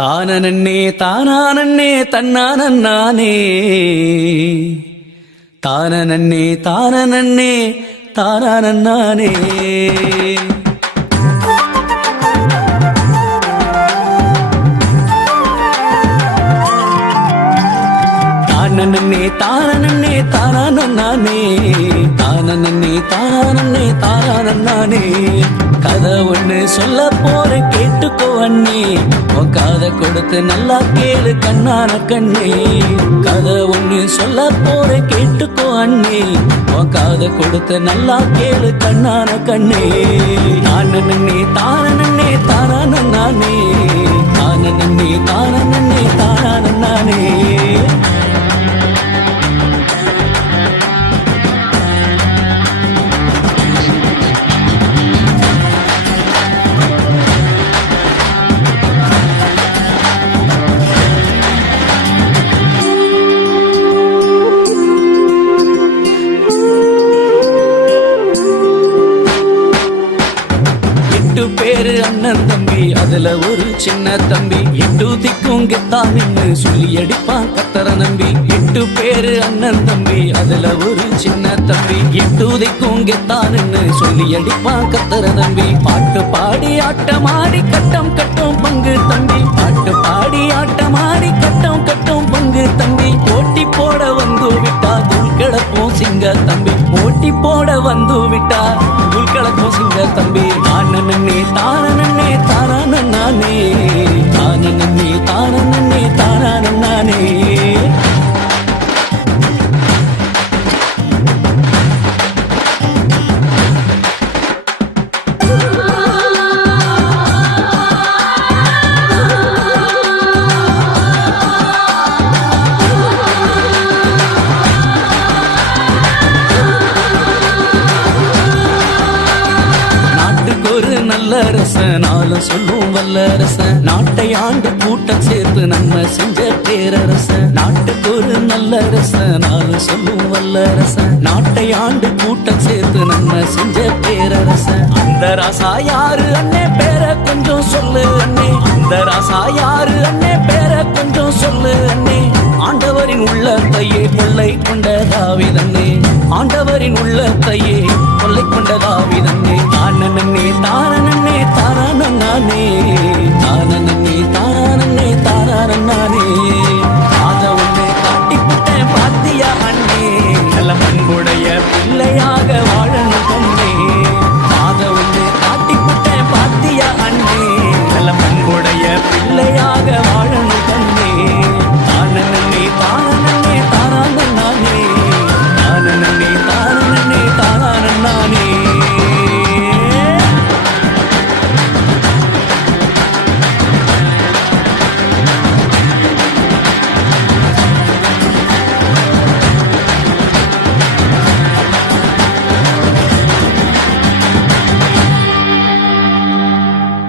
താനനണ്ണേ താനാനണ്ണേ തന്നാനന്നാനേ. താനനണ്ണേ താനനണ്ണേ താനാനന്നാനേ. தானனன்னே தானனன்னே தானானே தானனன்னே தானனன்னே தானானே கதை ஒண்ணு சொல்ல போற கேட்டுக்கோ அண்ணே. உன் காதை கொடுத்து நல்லா கேளு கண்ணான கண்ணே. கதை ஒண்ணு சொல்ல போற கேட்டுக்கோ அண்ணே. உன் காதை கொடுத்து நல்லா கேளு கண்ணான கண்ணே. தானனன்னே தானனன்னே தானானே தானனன்னே தானனன்னே தானானே ரெண்டு பேரு அண்ணன் தம்பி. அதுல ஒரு சின்ன தம்பி. எட்டு திக்கும் கெத்தான்னு சொல்லி அடிப்பான் கத்தர நம்பி. எட்டு பேரு அண்ணன் தம்பி. அதுல ஒரு சின்ன தம்பி. எட்டு திக்கும் கெத்தான்னு சொல்லி அடிப்பான் கத்தர நம்பி. பாட்டு பாடி ஆட்டமாடி கட்டம் கட்டும் பங்கு தம்பி. பாட்டு பாடி ஆட்டமாடி கட்டம் கட்டும் பங்கு தம்பி. போட்டி போட வந்து விட்டா தூள் கிடப்போம் சிங்க தம்பி. போட்டி போட வந்து விட்டா தூள் தம்பி தானனன்னே தானே தானே தானே தானே தானே நல்ல ரசன் சொல்லும் வல்ல ரசன் நாட்டை ஆண்டு கூட்டம் சேர்த்து நன்மை செஞ்ச பேரரச நாட்டுக்கு ஒரு நல்ல ரசன் சொல்லும் வல்ல ரசன் நாட்டை ஆண்டு கூட்டம் சேர்த்து நன்மை செஞ்ச பேரரச அந்த ராசா யாரு? அண்ணே பேர கொஞ்சம் சொல்லு அண்ணே. அந்த ராசா யாரு? அண்ணே பேர கொஞ்சம் சொல்லு அண்ணே. ஆண்டவரின் உள்ளத்தையே கொள்ளை கொண்ட தாவிதன்னே ஆண்டவரின் உள்ளத்தையே கொள்ளை கொண்ட தாவிதன்னே தாரணன்னே தாரணன்னே தானனன்னானே